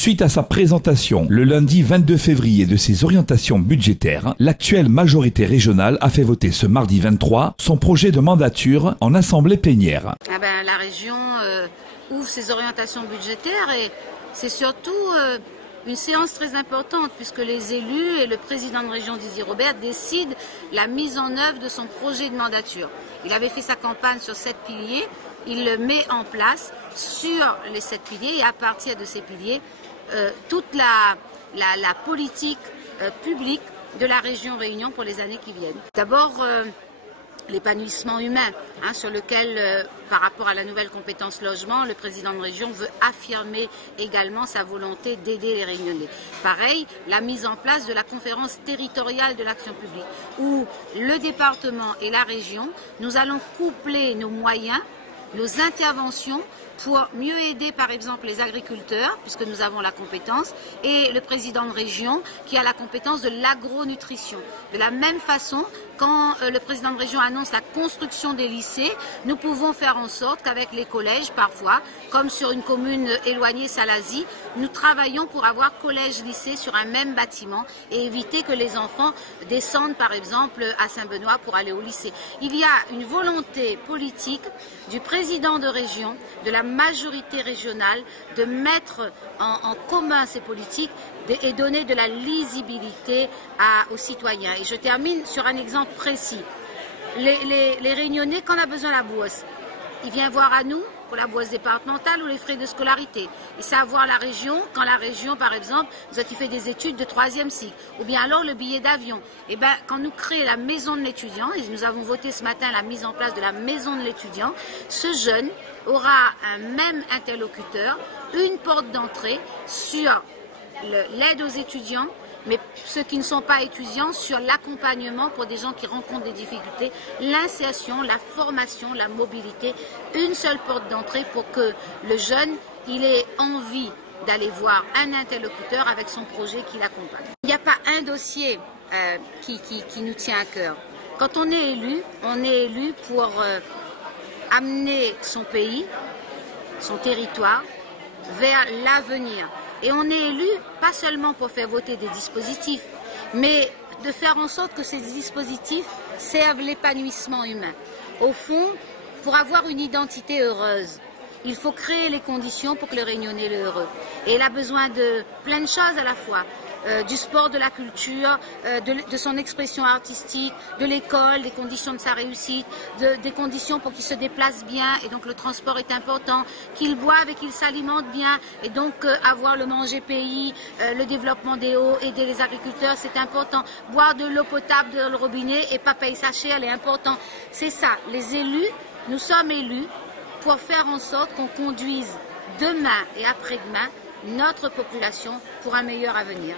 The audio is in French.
Suite à sa présentation le lundi 22 février de ses orientations budgétaires, l'actuelle majorité régionale a fait voter ce mardi 23 son projet de mandature en assemblée plénière. La région ouvre ses orientations budgétaires et c'est surtout une séance très importante puisque les élus et le président de région Didier Robert décident la mise en œuvre de son projet de mandature. Il avait fait sa campagne sur 7 piliers, il le met en place sur les 7 piliers et à partir de ces piliers, toute la politique publique de la région Réunion pour les années qui viennent. D'abord, l'épanouissement humain, sur lequel, par rapport à la nouvelle compétence logement, le président de région veut affirmer également sa volonté d'aider les Réunionnais. Pareil, la mise en place de la conférence territoriale de l'action publique, où le département et la région, nous allons coupler nos moyens, nos interventions pour mieux aider par exemple les agriculteurs, puisque nous avons la compétence, et le président de région qui a la compétence de l'agronutrition. De la même façon, quand le président de région annonce la construction des lycées, nous pouvons faire en sorte qu'avec les collèges, parfois, comme sur une commune éloignée, Salazie, nous travaillons pour avoir collège-lycée sur un même bâtiment et éviter que les enfants descendent par exemple à Saint-Benoît pour aller au lycée. Il y a une volonté politique du président de région, de la majorité régionale, de mettre en commun ces politiques et donner de la lisibilité aux citoyens. Et je termine sur un exemple précis. Les Réunionnais, quand on a besoin de la bourse, ils viennent voir à nous pour la bourse départementale ou les frais de scolarité. Et c'est à voir la région, quand la région, par exemple, nous a fait des études de 3e cycle, ou bien alors le billet d'avion. Et bien, quand nous créons la maison de l'étudiant, et nous avons voté ce matin la mise en place de la maison de l'étudiant, ce jeune aura un même interlocuteur, une porte d'entrée sur l'aide aux étudiants, mais ceux qui ne sont pas étudiants sur l'accompagnement pour des gens qui rencontrent des difficultés, l'insertion, la formation, la mobilité, une seule porte d'entrée pour que le jeune il ait envie d'aller voir un interlocuteur avec son projet qui l'accompagne. Il n'y a pas un dossier qui nous tient à cœur. Quand on est élu pour amener son pays, son territoire vers l'avenir. Et on est élu pas seulement pour faire voter des dispositifs, mais de faire en sorte que ces dispositifs servent l'épanouissement humain. Au fond, pour avoir une identité heureuse, il faut créer les conditions pour que le Réunionnais soit heureux. Et il a besoin de plein de choses à la fois. Du sport, de la culture, de son expression artistique, de l'école, des conditions de sa réussite, des conditions pour qu'il se déplace bien, et donc le transport est important, qu'il boive et qu'il s'alimente bien, et donc avoir le manger pays, le développement des eaux, aider les agriculteurs, c'est important. Boire de l'eau potable dans le robinet et pas payer sa chère, c'est important. C'est ça, les élus, nous sommes élus pour faire en sorte qu'on conduise demain et après-demain notre population pour un meilleur avenir.